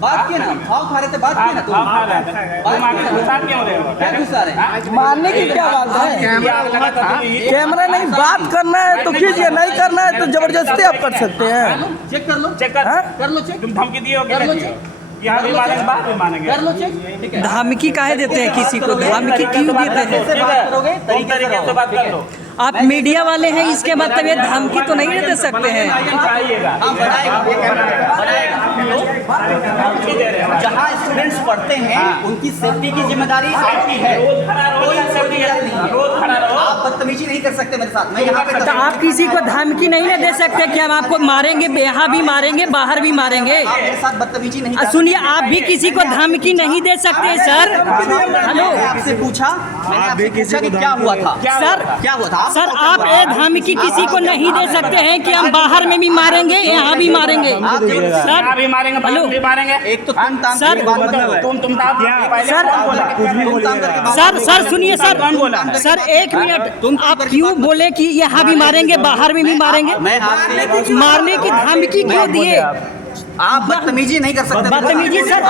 बात किए ना, भाव खा रहे थे, बात किए ना तुम क्या घुसा रहे? मारने की क्या बात है? कैमरा नहीं, बात करना है तो कीजिए, नहीं करना है तो जबरदस्ती आप कर सकते हैं। चेक कर लो, कर लो चेक। तुम धमकी दिए हो, कर लो चेक, यहाँ भी मारेंगे, बाहर भी मारेंगे। कर लो चेक, ठीक है। धमकी काहे देते हैं किसी को? धमकी क्यों देते हैं? कैसे बात करोगे? तरीके से बात कर लो। आप मीडिया वाले हैं, इसके मतलब ये धमकी तो नहीं दे सकते हैं। हाँ, जहाँ स्टूडेंट्स पढ़ते हैं उनकी सेफ्टी की जिम्मेदारी आपकी है, कोई सेफ्टी नहीं। आप बदतमीजी नहीं कर सकते मेरे साथ। मैं यहाँ पे तो आप किसी को धमकी नहीं ना दे सकते कि हम आपको मारेंगे, यहाँ भी मारेंगे, बाहर भी मारेंगे। आप मेरे साथ बदतमीजी नहीं कर सुनिए, आप भी किसी को धमकी नहीं दे सकते सर। हेलो, मैंने आपसे पूछा, मैंने आपसे पूछा कि क्या हुआ था सर, क्या हुआ था? सर आप ये धमकी किसी को नहीं दे सकते हैं कि हम बाहर में भी मारेंगे, यहाँ भी मारेंगे। सर भी मारेंगे, हेलो, भी मारेंगे। एक तो तुम ताम सर, की बात मत करो। सर सुनिए सर, सर एक मिनट, आप क्यों बोले कि यहाँ भी मारेंगे, बाहर में भी मारेंगे? मैं आपसे मारने की धमकी क्यों दिए? आप बदतमीजी नहीं कर सकते। बदतमीजी सर,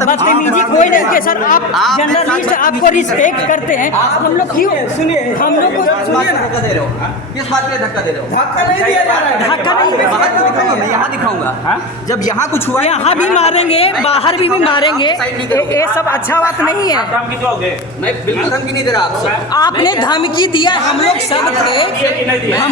बदतमीजी कोई नहीं किया सर। आप जर्नलिस्ट, आपको रिस्पेक्ट करते हैं, हम लोग क्यों? सुनिए, हम लोग को सुनिए ना, धक्का दे रहे हो, किस बात के धक्का दे रहे हो? धक्का नहीं दिया जा रहा है, धक्का नहीं। बाहर क्यों दिखाऊंगा? मैं यहाँ दिखाऊंगा। जब यहाँ कुछ हुआ, यहाँ भी मारेंगे, बाहर भी मारेंगे, ये सब अच्छा बात नहीं है। धमकी दोगे? मैं बिल्कुल धमकी नहीं दे रहा आपसे। आपने धमकी दिया, हम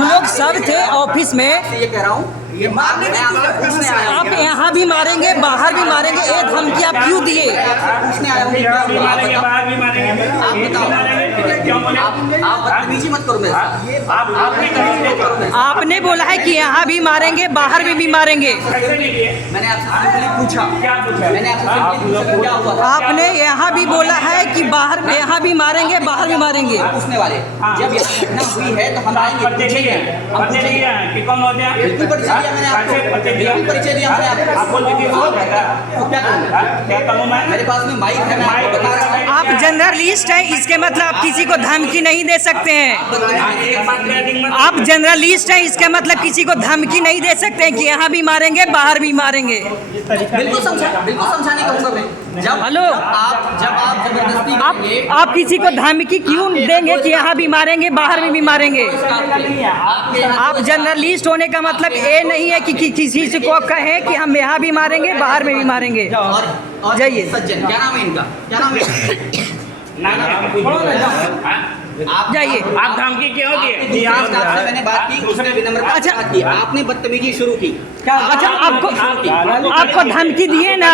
लोग सब थे ऑफिस में। ये कह रहा हूँ, ये मारने में पूछने आया हूँ। आप यहाँ भी मारेंगे, बाहर भी मारेंगे, ये धमकी आप क्यों दिए? पूछने आया हूँ। यहाँ भी मारेंगे, बाहर भी मारेंगे। आप बताओ, क्यों बोले? आप बदतमीजी मत करो मेरे साथ। आपने कहा, आपने बोला है कि यहाँ भी मारेंगे, बाहर में भी मारेंगे। कैसे नहीं किए? मैंने आपसे सिंपली पूछा, क्या पूछा? मैंने आपसे सिंपली पूछा क्या हुआ था? आपने यहाँ भी बोला है कि बाहर में, यहाँ भी मारेंगे, बाहर भी मारेंगे। पूछने वाले जब ये घटना हुई है तो हम आएंगे, पूछेंगे, हम पूछेंगे। कि कौन होते हैं? बिल्कुल परिचय दिया मैंने आपको, बिल्कुल परिचय दिया मैंने आपको। आप बोल दीजिए, तो क्या करूँ? क्या करूँ मैं? मेरे पास में माइक है, मैं आपको बता रहा हूँ। आप जर्नलिस्ट हैं, इसके मतलब आप किसी को धमकी नहीं दे सकते हैं। एक बात रेटिंग मत। आप जर्नलिस्ट हैं, इसका मतलब किसी को धमकी नहीं दे सकते हैं कि यहाँ भी मारेंगे, बाहर भी मारेंगे। बिल्कुल समझाने कहूँगा मैं। हेलो, जब आप जबरदस्ती करेंगे, आप किसी को धमकी क्यों देंगे कि यहाँ भी मारेंगे, बाहर में भी मारेंगे? आप जर्नलिस्ट होने का मतलब ये नहीं है कि किसी से को कहें कि हम यहाँ भी मारेंगे, बाहर में भी मारेंगे। और जाइए। सज्जन, क्या नाम है इनका? क्या नाम है? आप जाइए। आप धमकी क्यों दिए? जी, आपसे मैंने बात की, उसने विनम्रता से अच्छा। बात की, आपने बदतमीजी शुरू की। अच्छा, आपको धमकी दिए ना?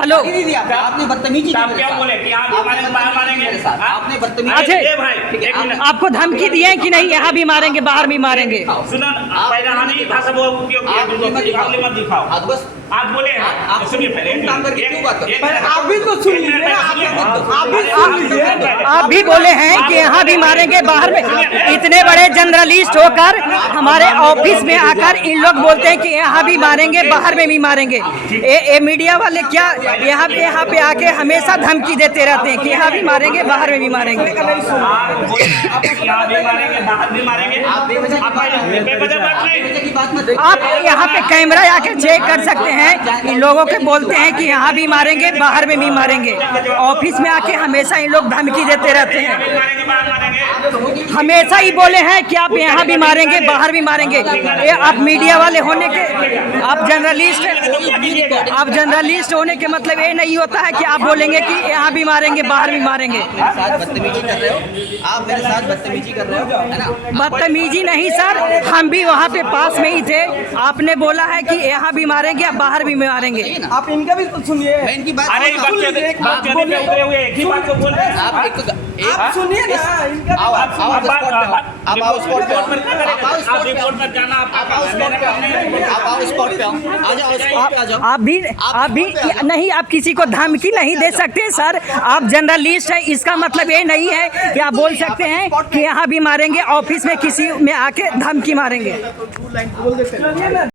हेलो, नहीं दिया, आपने बदतमीजी की आप मेरे क्या साथ। बोले कि यहाँ भी मारेंगे, बाहर मारेंगे? मेरे साथ आपने बदतमीजी। अच्छा, ए भाई, एक मिनट। आपको धमकी दिए कि नहीं यहाँ भी मारेंगे, बाहर भी मारेंगे? सुनो, पहले हानि भाषा वो उपयोग किया, तुमको दिखाओ, मत दिखाओ। आप बस आप बोले हैं, आप सुनिए पहले। काम करके क्यों बात करते हैं? आप भी तो सुन लीजिए, आप आप भी बोले हैं कि यहाँ भी मारेंगे, बाहर में। इतने बड़े जर्नलिस्ट होकर हमारे ऑफिस में आकर इन लोग बोलते हैं कि यहाँ भी मारेंगे, बाहर में भी मारेंगे। ये मीडिया वाले क्या यहाँ पे आके हमेशा धमकी देते रहते हैं कि यहाँ भी मारेंगे, बाहर में भी मारेंगे। यहाँ भी मारेंगे, बाहर भी मारेंगे। आप बेवजह की बात मत। आप यहाँ पे कैमरा आके चेक कर सकते हैं, इन लोगों के बोलते हैं कि यहाँ भी मारेंगे, बाहर में भी मारेंगे। ऑफिस में आके हमेशा इन लोग धमकी देते रहते हैं, हमेशा ही बोले हैं कि आप यहाँ भी मारेंगे, बाहर भी मारेंगे। ये आप मीडिया वाले होने के, आप जर्नलिस्ट होने के मतलब ये नहीं होता है कि आप बोलेंगे कि यहाँ भी मारेंगे, बाहर भी मारेंगे। मेरे साथ बदतमीजी कर रहे हो, आप मेरे साथ बदतमीजी कर रहे हो, है ना? बदतमीजी नहीं सर, हम भी वहाँ पे पास में ही थे। आपने बोला है कि यहाँ भी मारेंगे, या बाहर भी मारेंगे। आप इनका भी तो सुनिए। मैं इनकी बात अरे सुन लीजिए। बात करने पे उतरे हुए एक ही बात को बोल रहे हैं। आप सुनिए ना, इनका आओ आप स्पॉट पे आओ, स्पॉट पे आप रिपोर्ट में जाना, आपका आप आओ स्पॉट पे आओ, आ जाओ स्पॉट पे आ जाओ। आप भी नहीं, आप किसी को धमकी नहीं दे सकते सर। आप जर्नलिस्ट हैं, इसका मतलब ये नहीं है कि आप बोल सकते हैं कि यहाँ भी मारेंगे, ऑफिस में किसी में आके धमकी मारेंगे।